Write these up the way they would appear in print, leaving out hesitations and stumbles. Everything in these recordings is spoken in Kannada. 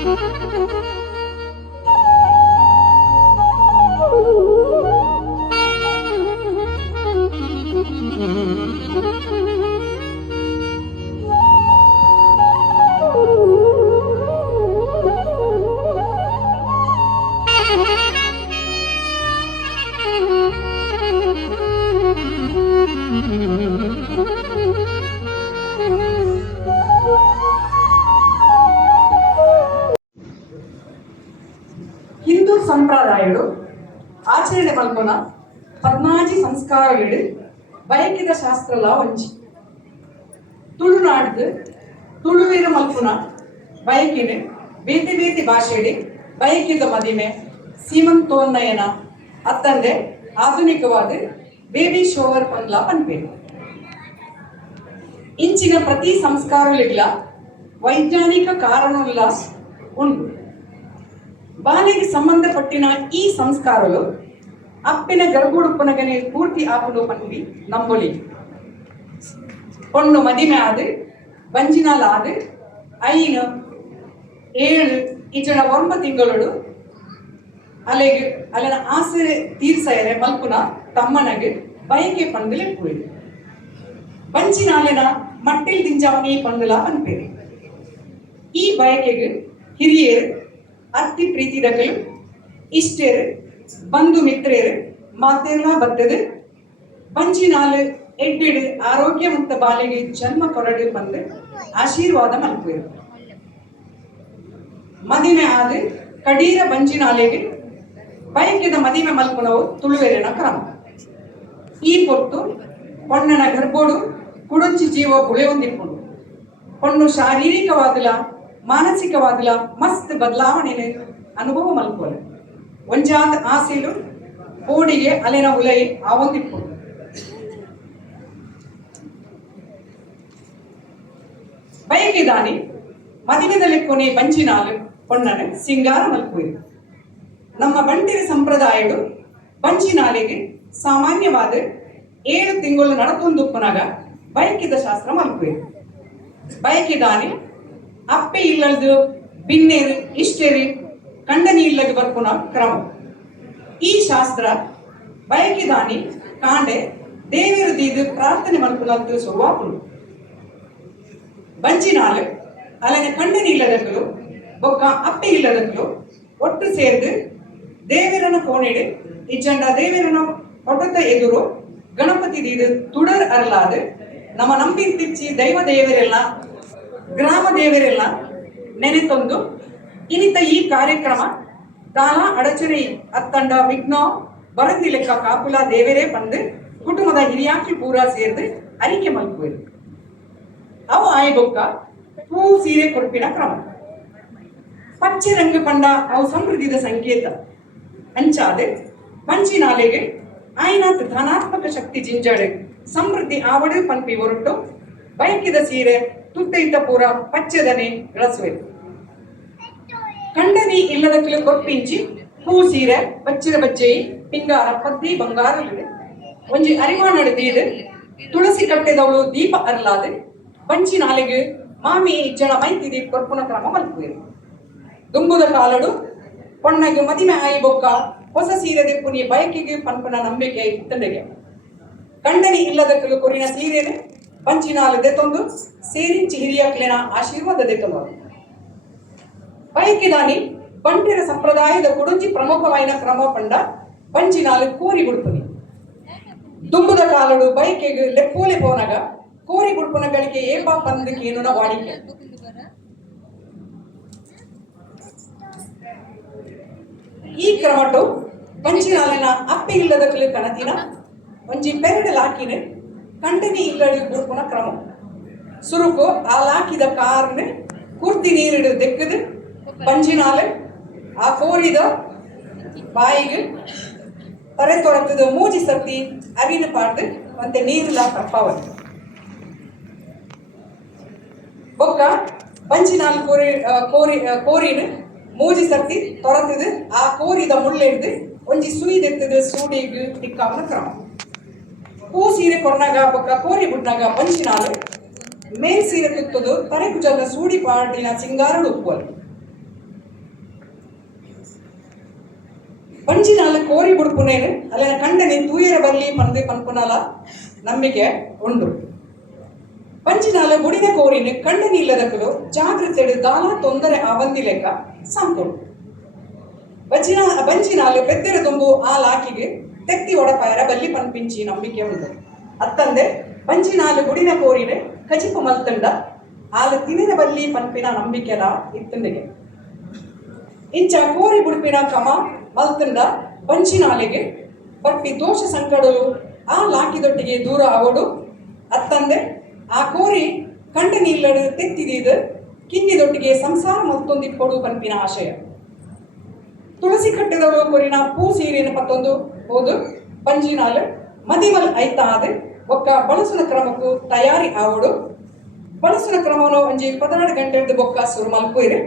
ಹಿಂದೂ ಸಂಪ್ರದಾಯಗಳು ಆಚರಣೆ ಮಲ್ಪೊನ 14 ಸಂಸ್ಕಾರಗಳು ಬಯಕಿದ ಶಾಸ್ತ್ರಲ ಒಂಜಿ ತುಳುನಾಡ್ದು ತುಳುವೇರ ಮಲ್ಪುನ ಬಯಕಿನ ಬೇತೆ ಬೇತೆ ಭಾಷೆಡೆ ಬಯಕಿದ ಮದಿಮೆ ಸೀಮಂತೋನ್ನಯನ ಅತ್ತಂದೆ ಆಧುನಿಕವಾದ ಬೇಬಿ ಶೋವರ್ ಪಂಡ್ಲ ಪನ್ಪೇರು ಇಂಚಿನ ಪ್ರತಿ ಸಂಸ್ಕಾರಗಳಿಗ್ಲ ವೈಜ್ಞಾನಿಕ ಕಾರಣವುಲ್ಲ ಉಂಟು. ಬಾಲಿಗೆ ಸಂಬಂಧಪಟ್ಟಿನ ಈ ಸಂಸ್ಕಾರಗಳು ಅಪ್ಪಿನ ಗರ್ಭುಡುಪ್ಪನಗನೆ ಪೂರ್ತಿ ಆಪುಡು ಪಂಡಿ ನಂಬೊಲಿ ಪೊಣ್ಣು ಮದಿಮೆ ಆದು ಬಂಜಿನಾಲ ಆದು ಐನು 7 ಈಚಡ 9 ತಿಂಗಳು ಅಲೆಗೆ ಅಲ್ಲಿನ ಆಸೆ ತೀರ್ಸೆರೆ ಮಲ್ಪುನ ತಮ್ಮನಗೆ ಬಯಕೆ ಪಂದಲೆ ಪೂರಿ ಬಂಚಿನಾಲಿನ ಮಟ್ಟಿಲ್ ದಿಂಜಾವಣಿ ಪಂದಲ ಪನ್ಪೇರಿ. ಈ ಬಯಕೆಗೆ ಹಿರಿಯರು ಅತ್ತಿ ಪ್ರೀತಿದಕಲು ಇಷ್ಟೇರು ಬಂಧು ಮಿತ್ರರು ಮಾತೆಲ್ಲ ಬತ್ತದು ಬಂಚಿನಾಲು ಎಡ್ಡೆಡು ಆರೋಗ್ಯವಂತ ಬಾಲಿಗೆ ಜನ್ಮ ಕೊರಡು ಬಂದು ಆಶೀರ್ವಾದ ಮಲ್ಪೇರು. ಮದಿಮೆ ಆದ ಕಡೀರ ಬಂಜಿನಾಲೆಗೆ ಬಯಕೆದ ಮದಿಮೆ ಮಲ್ಪುನವು ತುಳುವೆರಿನ ಕ್ರಮ. ಈ ಪೊತ್ತು ಪೊಣ್ಣನ ಗರ್ಭೋಡು ಕುಡಂಚಿ ಜೀವ ಬುಳೆಯೊಂದಿಪ್ಪುಂಡು. ಪೊಣ್ಣು ಶಾರೀರಿಕವಾದಲ ಮಾನಸಿಕವಾದಲ ಮಸ್ತ್ ಬದಲಾವಣೆ ಅನುಭವ ಮಲ್ಪೋಲೆ ಒಂಜಾದ ಆಸೆಲು ಕೋಡಿಗೆ ಅಲೆನ ಉಲೈ ಆವೊಂದಿಪ್ಪುಂಡು. ಬಯಕೆದಾನಿ ಮದಿಮೆದಲ್ಲಿ ಕೊನೆ ಬಂಚಿನಾಲು ಪೊಣ್ಣನ ಸಿಂಗಾರ ಮಲ್ಪುವೆ. ನಮ್ಮ ಬಂಟಿರ ಸಂಪ್ರದಾಯಗಳು ಬಂಚಿನಾಲೆಗೆ ಸಾಮಾನ್ಯವಾದ 7 ತಿಂಗಳು ನಡತೊಂದುಪ್ಪನಾಗ ಬಯಕಿದ ಶಾಸ್ತ್ರ ಮಲ್ಪುವೆ. ಬಯಕೆದಾನಿ ಅಪ್ಪೆ ಇಲ್ಲದು ಬಿನ್ನೇರು ಇಷ್ಟೇರಿ ಕಂಡನಿ ಇಲ್ಲಗೆ ಬರ್ಪುನ ಕ್ರಮ. ಈ ಶಾಸ್ತ್ರ ಬಯಕೆದಾನಿ ಕಾಂಡೆ ದೇವರು ದೀದು ಪ್ರಾರ್ಥನೆ ಮಲ್ಪುನದ್ದು ಶುರುವಾಪುನು. ಬಂಚಿನಾಲು ಅಲ್ಲಿನ ಕಂಡನಿ ಇಲ್ಲದಕ್ಕಲು ಬೊಕ್ಕ ಅಪ್ಪೆ ಇಲ್ಲದಕ್ಕಲು ಒಟ್ಟು ಸೇರ್ದು ದೇವರನ ಕೋಣೆಡು ಇಚ್ಚಂಡ ದೇವರನ ಒಟ್ಟದ ಎದುರು ಗಣಪತಿ ದೀದು ತುಡರ್ ಅರಲಾದು ನಮ್ಮ ನಂಬಿಂತಿಚ್ಚಿ ದೈವ ದೇವರೆಲ್ಲ ಗ್ರಾಮ ದೇವರೆಲ್ಲ ನೆನೆತೊಂದು ಇನಿತ ಈ ಕಾರ್ಯಕ್ರಮ ತಾಲ ಅಡಚಣೆ ಅತ್ತಂಡ ವಿಘ್ನ ಬರಂದಿ ಲೆಕ್ಕ ಕಾಪುಲ ದೇವರೇ ಬಂದು ಕುಟುಂಬದ ಹಿರಿಯಾಕಿ ಪೂರ ಸೇರ್ದು ಅರಿಕೆ ಮಲ್ಪುವೆ. ಅವು ಆಯ್ಬೊಕ್ಕ ಹೂ ಸೀರೆ ಕೊಡ್ಪಿನ ಕ್ರಮ. ಪಚ್ಚೆ ರಂಗ ಪಂಡ ಅವು ಸಮೃದ್ಧಿದ ಸಂಕೇತ ಅಂಚಾದೆ ಪಂಚಿನಾಲೆಗೆ ಆಯ್ನಾತ್ ಧನಾತ್ಮಕ ಶಕ್ತಿ ಜಿಂಜಾಡೆ ಸಮೃದ್ಧಿ ಆವಡು ಪಂಪಿ ಹೊರಟು ಬಯಕಿದ ಸೀರೆ ತುತ್ತೈತ ಪೂರ ಪಚ್ಚೆದನೆ ಗಳಸುವೆ. ಕಂಡನಿ ಇಲ್ಲದಕ್ಕಲು ಕೊಪ್ಪಿಂಚಿ ಹೂ ಸೀರೆ ಬಚ್ಚಿದ ಬಚ್ಚೆಯಿ ಪಿಂಗಾರ ಪದ್ದಿ ಬಂಗಾರಲಿದೆ ಒಂಜಿ ಅರಿವಾನಡು ದೀದು ತುಳಸಿ ಕಟ್ಟೆದವಳು ದೀಪ ಅರ್ಲಾದೆ ಬಂಚಿನಾಲೆಗೆ ಮಾಮಿ ಇಜ್ಜಳ ಮೈತಿದಿ ಕೊರ್ಪುನ ಕ್ರಮ ಮಲ್ಪುವೆ. ದುಂಬುದ ಕಾಲಡು ಪೊಣ್ಣಗೆ ಮದಿಮೆ ಆಯಿ ಬೊಕ್ಕ ಹೊಸ ಸೀರೆ ದೆಪ್ಪುನಿ ಬಯಕೆಗೆ ಪನ್ಪುನ ನಂಬಿಕೆ ಇತ್ತಂಡೆಗೆ ಕಂಡನಿ ಇಲ್ಲದಕ್ಕಲು ಕೊರಿನ ಸೀರೆನೆ ಬಂಚಿನಾಲು ದೆತ್ತೊಂದು ಸೇರಿಂಚಿ ಹಿರಿಯಕ್ಲೆನ ಆಶೀರ್ವಾದ ದೆತ್ತೊಂದು. ಬಯಕೆದಾನಿ ಬಂಟಿರ ಸಂಪ್ರದಾಯದ ಕುಡುಂಜಿ ಪ್ರಮುಖವಾಯಿನ ಕ್ರಮ ಪಂಡ ಬಂಚಿನಾಲು ಕೋರಿ ಗುಡ್ಪುನಿ. ದುಂಬುದ ಕಾಲಡು ಬಯಕೆಗೆ ಲೆಪ್ಪೋಲೆ ಪೋನಗ ಕೋರಿ ಗುಡ್ಪುನಗಳಿಗೆ ಏಪಾ ಪಂದಕ್ಕೆ ಏನುನ ವಾಡಿಕೆ. ಈ ಕ್ರಮಟು ಬಂಚಿನಾಲಿನ ಅಪ್ಪೆ ಇಲ್ಲದಕ್ಕಲು ಕನತಿನ ಒಂಜಿ ಪೆರಡು ಲಾಕಿನ ಕಂಡನಿ ಇಲ್ಲಡು ಗುಡ್ಪುನ ಕ್ರಮ. ಸುರುಕು ಆ ಲಾಕಿದ ಕಾರ್ನ ಕುರ್ತಿ ನೀರಿಡು ದೆಕ್ಕದು ಬಂಚಿನಾಲೆ ಆ ಕೋರಿದ ಬಾಯಿಗೆ ತರೆ ತೊಡಕದ ಮೂಜಿ ಸತ್ತಿ ಅರಿನ ಪಾಡ್ದು ಮತ್ತೆ ನೀರಿಲ್ಲ ತಪ್ಪಾವದು ಬೊಕ್ಕ ಬಂಚಿನಾಲ್ ಕೋರಿನ ಮೂಜಿ ಸರ್ತಿ ತೊರತದು ಆ ಕೋರಿದ ಮುಳ್ಳೆಡ್ದು ಒಂಜಿ ಸುಯಿದೆತ್ತದು ಸೂಡಿಗೆ ತಿಕ್ಕಾವನ ಕ್ರಮ. ಹೂ ಸೀರೆ ಕೊರ್ನಾಗ ಬೊಕ್ಕ ಕೋರಿ ಬುಡ್ನಾಗ ಬಂಚಿನಾಲು ಮೇಲ್ ಸೀರೆ ತುತ್ತದು ತರೆ ಕುಜದ ಸೂಡಿ ಪಾಡಿನ ಸಿಂಗಾರಡು ಉಪ್ಪುವಲು ಪಂಜಿನಾಲ ಕೋರಿ ಬುಡ್ಪುನೇನು ಅಲ್ಲನ ಕಂಡನೆ ತೂಯರ ಬಲ್ಲಿ ಪಂದು ಪನ್ಪುನಲ ನಂಬಿಕೆ ಉಂಡು. ಪಂಜಿನಾಲ ಬುಡಿನ ಕೋರಿನ ಕಂಡನಿ ಇಲ್ಲದಕ್ಕಲು ಜಾಗೃತೆಡು ದಾಲ ತೊಂದರೆ ಆವಂದಿ ಲೆಕ್ಕ ಸಂಪುಡು. ಬಂಜಿನಾಲು ಪೆದ್ದರ ತುಂಬು ಆ ಲಾಕಿಗೆ ತೆಕ್ತಿ ಒಡಪಾಯರ ಬಲ್ಲಿ ಪನ್ಪಿಂಚಿ ನಂಬಿಕೆ ಉಂಡು. ಅತ್ತಂದೆ ಬಂಜಿನಾಲು ಬುಡಿನ ಕೋರಿನ ಕಜಿಪು ಮಲ್ತಂಡ ಆಲು ತಿನಿನ ಬಲ್ಲಿ ಪನ್ಪಿನ ನಂಬಿಕೆಲ ಇತ್ತಂದಿಗೆ ಇಂಚ ಕೋರಿ ಬುಡ್ಪಿನ ಕಮ ಮಲ್ತಂಡ ಬಂಜಿನಾಲೆಗೆ ಬಟ್ಟಿ ದೋಷ ಸಂಕಡಲು ಆ ಲಾಕಿದೊಟ್ಟಿಗೆ ದೂರ ಅವಡು. ಅತ್ತಂದೆ ಆ ಕೋರಿ ಕಂಡನಿ ಇಲ್ಲಡು ತೆತ್ತಿದೀದು ಕಿನ್ನಿದೊಟ್ಟಿಗೆ ಸಂಸಾರ ಮತ್ತೊಂದಿಪ್ಪಡು ಪನ್ಪಿನ ಆಶಯ. ತುಳಸಿ ಕಟ್ಟೆದವಳು ಕೊರಿನ ಪೂ ಸೀರಿನ ಪತ್ತೊಂದು ಹೋದು ಪಂಜಿನಾಲು ಮದಿಮಲ್ ಐತಾದ ಒಕ್ಕ ಬಳಸುನ ಕ್ರಮಕ್ಕೂ ತಯಾರಿ ಆವಡು. ಬಳಸುನ ಕ್ರಮವನ್ನು ಒಂಜಿ 14 ಗಂಟೆದ್ದು ಬೊಕ್ಕ ಸುರು ಮಲ್ಪುಯಿರು.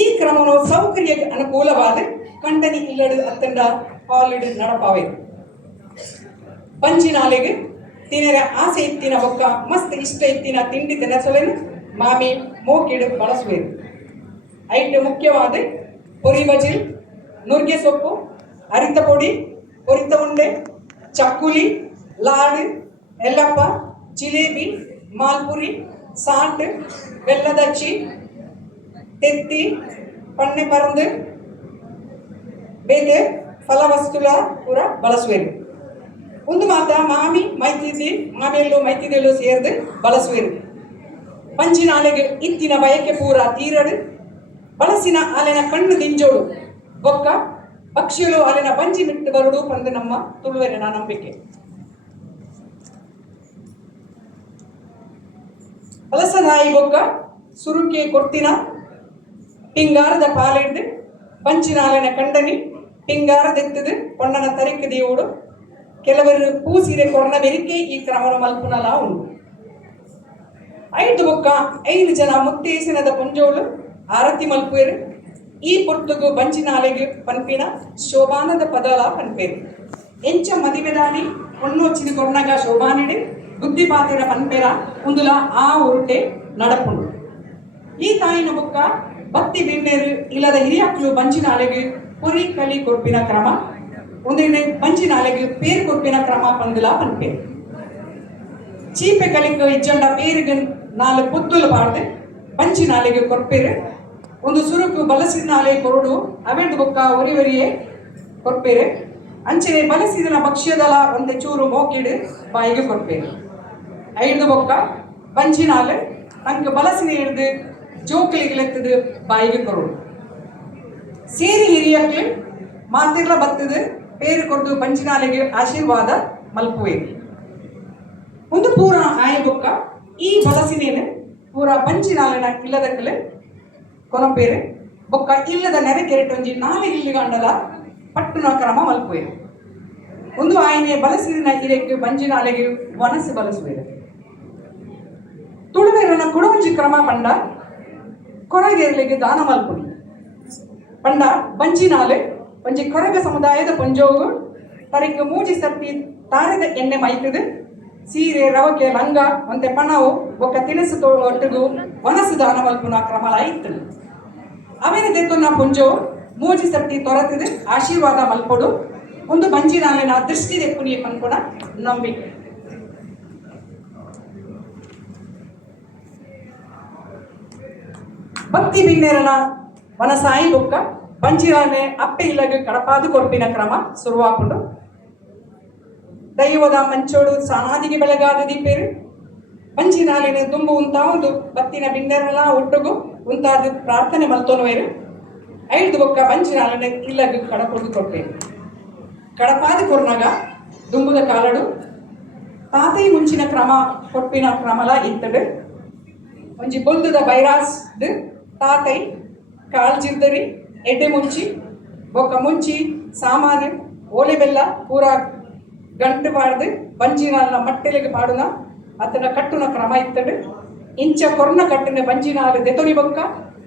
ಈ ಕ್ರಮವನ್ನು ಸೌಕರ್ಯಕ್ಕೆ ಅನುಕೂಲವಾದ ಕಂಡನಿ ಇಲ್ಲಡು ಅತ್ತಂಡ ಹಾಲಿಡ್ ನಡಪಾವೇರು. ಪಂಜಿನಾಲೆಗೆ ತಿನ್ನರ ಆಸೆ ಇತ್ತಿನ ಬೊಕ್ಕ ಮಸ್ತ್ ಇಷ್ಟ ಇತ್ತಿನ ತಿಂಡಿ ತಿನಸೊಲೆನು ಮಾಮಿ ಮೋಕಿಡು ಬಳಸುವೇರು. ಐಟು ಮುಖ್ಯವಾದ ಪೊರಿ ಬಜಿಲ್, ನುರ್ಗೆ ಸೊಪ್ಪು, ಅರಿತ ಪೊಡಿ, ಪೊರಿತ ಉಂಡೆ, ಚಕ್ಕುಲಿ, ಲಾಡು, ಎಲ್ಲಪ್ಪ, ಜಿಲೇಬಿ, ಮಾಲ್ಪುರಿ, ಸಾಟ್, ಬೆಲ್ಲದಚ್ಚಿ, ತೆತ್ತಿ, ಪಣ್ಣೆ ಪರಂದು ಬೇತೆ ಫಲವಸ್ತುಲ ಪೂರ ಬಳಸುವೆರು. ಒಂದು ಮಾತ ಮಾಮಿ ಮಾಮಿಯಲ್ಲೂ ಮೈತಿದೆಲ್ಲೂ ಸೇರ್ದು ಬಳಸುವೆರು. ಪಂಜಿನಾಲೆಗೆ ಇತ್ತಿನ ಬಯಕೆ ಪೂರ ತೀರಡು ಬಳಸಿನ ಆಲೆನ ಕಣ್ಣು ದಿಂಜೋಡು ಬೊಕ್ಕ ಪಕ್ಷಿಗಳು ಅಲ್ಲಿನ ಬಂಜಿ ಮಿಟ್ಟು ಬರುಡು ಪಂದು ನಮ್ಮ ತುಳುವೆರಿನ ನಂಬಿಕೆ. ಹಲಸನಾಯಿ ಬೊಕ್ಕ ಸುರುಕೆ ಕೊರ್ತಿನ ಪಿಂಗಾರದ ಪಾಲಿಡ್ದು ಪಂಚಿನಾಲೆನ ಕಂಡನಿ ಪಿಂಗಾರದೆತ್ತದು ಪೊಣ್ಣನ ತರಿಕೆ ದೇವುಡು. ಕೆಲವರು ಪೂಸಿರೆ ಕೊರ್ನ ಬೆರಿಕೆ ಈ ಕ್ರಮನ ಮಲ್ಪುನಲ ಉಂಟು. 5 ಬೊಕ್ಕ 5 ಜನ ಮುತ್ತೇಸಿನದ ಪುಂಜೋಳು ಆರತಿ ಮಲ್ಪುವೆರು. ಈ ಪೊಟ್ಟುಗು ಬಂಚಿನಾಲೆಗೆ ಪನ್ಪಿನ ಶೋಭಾನದ ಪದಲ ಪನ್ಪೇರು. ಎಂಚ ಮದಿವೆದಾನಿ ಹೊಣ್ಣೋಚಿನ ಕೊರ್ನಗ ಶೋಭಾನಿಡೆ ಬುದ್ಧಿ ಪಾತಿರ ಪನ್ಪೆರ ಉಂದುಲ ಆ ಉರುಟೆ ನಡಪುಂಡು. ಈ ತಾಯಿನ ಬೊಕ್ಕ ಬತ್ತಿ ಬಿಣ್ಣೇರು ಇಲ್ಲದ ಹಿರಿಯಕ್ಕಳು ಬಂಚಿನಾಲೆಗೆ ಪುರಿ ಕಲಿ ಕೊರ್ಪಿನ ಕ್ರಮ ಒಂದಿನ ಬಂಚಿನಾಲೆಗೆ ಪೇರು ಕೊರ್ಪಿನ ಕ್ರಮ ಪಂದುಲ ಪನ್ಪೇರು. ಚೀಪೆ ಕಲಿಂಗ ಇಜ್ಜಂಡ ಪೇರಿಗೆ 4 ಪುತ್ತುಲು ಪಾಡ್ದೆ ಬಂಚಿನಾಲೆಗೆ ಕೊರ್ಪೇರು. ಒಂದು ಸುರುಕು ಬಲಸಿನಾಲೆ ಕೊರಡು ಅವೆಂಡು ಬೊಕ್ಕ ಒರಿಯೇ ಕೊರ್ಪೇರು. ಅಂಚನೆ ಬಲಸಿದಿನ ಭಕ್ಷ್ಯದಲ ಒಂದೆ ಚೂರು ಮೋಕಿಡು ಬಾಯಿಗೆ ಕೊರ್ಪೇರು. 5 ಬೊಕ್ಕ ಬಂಚಿನಾಲೆ ನಂಗೆ ಬಲಸಿನ ಹಿಡ್ದು ಜೋಕಲಿಗೆಲೆತ್ತದು ಬಾಯಿಗೆ ಕೊರಡು. ಸೇರಿ ಹಿರಿಯಕ್ಲು ಮಾತಿರ್ಲ ಬತ್ತದು ಪೇರು ಕೊರ್ದು ಬಂಚಿನಾಲೆಗೆ ಆಶೀರ್ವಾದ ಮಲ್ಪುವೇರು. ಒಂದು ಪೂರ ಆಯ ಬೊಕ್ಕ ಈ ಬಲಸಿನೇನು ಪೂರ ಬಂಚಿನಾಲೆನ ಇಲ್ಲದಕ್ಕಲೆ ಕೊನಪೇರು ಬೊಕ್ಕ ಇಲ್ಲದ ನೆರೆ ಕೆರೆಟೊಂಜಿ 4 ಇಲ್ಲಿಗಂಡಲ ಪಟ್ಟುನ ಕ್ರಮ ಮಲ್ಪುವೇರು. ಒಂದು ಆಯ್ನೆ ಬಲಸಿನ ಇರೆಕ್ಕೆ ಬಂಜಿನಾಲೆಗೆ ವನಸು ಬಳಸುವೇರು. ತುಳುವೆರನ ಕುಡವಂಜಿ ಕ್ರಮ ಪಂಡ ಕೊರಗೇರ್ಲೆಗೆ ದಾನ ಮಲ್ಪುಡಿ ಪಂಡ ಬಂಜಿನಾಲೆ ಒಂಜಿ ಕೊರಗ ಸಮುದಾಯದ ಪುಂಜೋಗು ತರಿಗೆ ಮೂಜಿ ಸತ್ತಿ ತಾರದ ಎಣ್ಣೆ ಮೈತದು ಸೀರೆ ರವಕೆ ಲಂಗ ಒಂತೆ ಪಣವು ಬೊಕ್ಕ ತಿನಿಸು ಒಟ್ಟಿಗೂ ವನಸು ದಾನ ಮಲ್ಪುನ ಕ್ರಮಲ ಇತ್ತು. ಅವೇನ ದೆತ್ತುನ ಪುಂಜೋ ಮೂಜಿ ಸತ್ತಿ ತೊರತದು ಆಶೀರ್ವಾದ ಮಲ್ಪೊಡು. ಒಂದು ಬಂಜಿನಾಲೆನ ದೃಷ್ಟಿ ದೆಪ್ಪುನಿ ಪನ್ಪುನ ನಂಬಿಕೆ. ಭಕ್ತಿ ಬಿನ್ನೆರನ ವನಸಾಯಿ ಬೊಕ್ಕ ಬಂಜಿನಾಲೆ ಅಪ್ಪೆ ಇಲ್ಲಗೆ ಕಡಪಾದು ಕೊರ್ಪಿನ ಕ್ರಮ ಶುರುವಾಪುಂಡು. ದೈವದ ಮಂಚೋಡು ಸಾನಾದಿಗೆ ಬೆಳಗಾದ ದೀಪೇರು ಬಂಜಿನಾಲಿನ ತುಂಬು ಉಂತಾವುದು ಬತ್ತಿನ ಬಿನ್ನೆರಲ ಒಟ್ಟುಗು ಉಂತಾದ ಪ್ರಾರ್ಥನೆ ಮಲ್ತೋನುವೇರು. 5 ಬೊಕ್ಕ ಬಂಜಿನಾಲಿನ ಇಲ್ಲಗೆ ಕಡಪೊಂದು ಕೊಡ್ಪೇರು. ಕಡಪಾದ ಕೊರ್ನಾಗ ದುಂಬುದ ಕಾಲಡು ತಾತೈ ಮುಂಚಿನ ಕ್ರಮ ಕೊಟ್ಟಿನ ಕ್ರಮಲ ಇತ್ತಡು. ಒಂಜಿ ಬೊಲ್ದುದ ಬೈರಾಸ್ ತಾತೈ ಕಾಳ್ಜಿರ್ದರಿ ಎಡ್ಡೆ ಮುಂಚಿ ಬೊಕ್ಕ ಮುಂಚಿ ಸಾಮಾನು ಓಲೆ ಬೆಲ್ಲ ಪೂರ ಗಂಟು ಪಾಡ್ದು ಬಂಜಿನಾಲ್ನ ಮಟ್ಟೆಲೆಗೆ ಪಾಡುನ ಅತನ ಕಟ್ಟುನ ಕ್ರಮ ಇತ್ತಡು. ಇಂಚ ಕೊರ್ನ ಕಟ್ಟಿನ ಬಂಜಿನಾಲು ದೆತೊನಿ ಬೊಕ್ಕ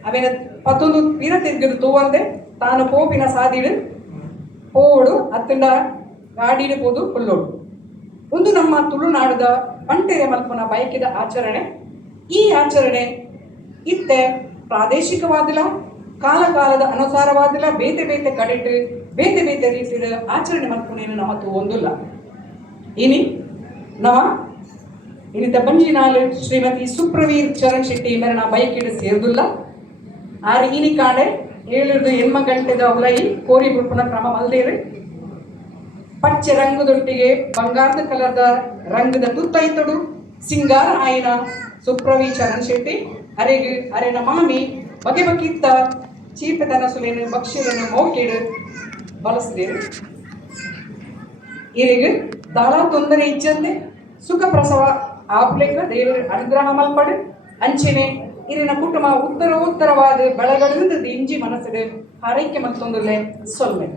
ಅವೇನ 11 ತೀರ ತಿರ್ಗಿದು ತೂವಂದೆ ತಾನು ಪೋಪಿನ ಸಾದಿಡು ಪೋಡು ಅತ್ತಂಡ ಗಾಡಿಡು ಪೋದು ಕೊಲ್ಲೋಡು. ಒಂದು ನಮ್ಮ ತುಳುನಾಡದ ಪಂಟೆರೆ ಮಲ್ಪನ ಬಯಕಿದ ಆಚರಣೆ. ಈ ಆಚರಣೆ ಇತ್ತೆ ಪ್ರಾದೇಶಿಕವಾದಿಲ್ಲ, ಕಾಲ ಕಾಲದ ಅನುಸಾರವಾದಿಲ್ಲ, ಬೇತೆ ಬೇತೆ ಕಡೆಟ್ಟು ಬೇತೆ ಬೇತೆ ರೀತಿಯ ಆಚರಣೆ ಮಾಡ್ಕೊಂಡು ನಾವು ಹೊತ್ತು ಒಂದಿಲ್ಲ ಇನಿ ನವ ಇನಿತ ಬಂಜಿನಾಲ್ ಶ್ರೀಮತಿ ಸುಪ್ರವೀರ್ ಚರಣ್ ಶೆಟ್ಟಿ ಮೇರೆ ನಾ ಬೈಕ್ ಇಡ ಸೇರ್ದುಲ್ಲ ಆರು ಇನಿ ಕಾಂಡೆ 7 ಗಂಟೆದ ಉಲೈ ಕೋರಿ ಗುರುಪುನ ಕ್ರಮ ಮಲ್ದೇರು ಪಚ್ಚೆ ರಂಗುದೊಟ್ಟಿಗೆ ಬಂಗಾರದ ಕಲರ್ದ ರಂಗದ ತುತ್ತೈತಡು ಸಿಂಗಾರ ಆಯ್ನ ಸುಪ್ರವಿ ಚರಣ್ ಶೆಟ್ಟಿ ಅರೆನ ಮಾಮಿ ಬಗೆ ಬಗಿತ್ತ ಚೀಪೆತನ ಸುಲೇನು ಭಕ್ಷ್ಯವನ್ನು ಮೌಕಿಡು ಬಳಸಿದೇರು ಇರಿಗೆ ದಾಳ ತೊಂದರೆ ಇಚ್ಚಂದೆ ಸುಖ ಪ್ರಸವ ಆಪ್ಲೆಕ್ಕ ದೇವರ ಅನುಗ್ರಹ ಮಲ್ಪಡು ಅಂಚೆನೆ ಇರಿನ ಕುಟುಂಬ ಉತ್ತರವಾದ ಬೆಳಗಳಿಂದ ಇಂಜಿ ಮನಸ್ಸಿದೆ ಹಾರೈಕೆ ಮತ್ತೊಂದುಲೆ ಸೊಲ್ಮೆ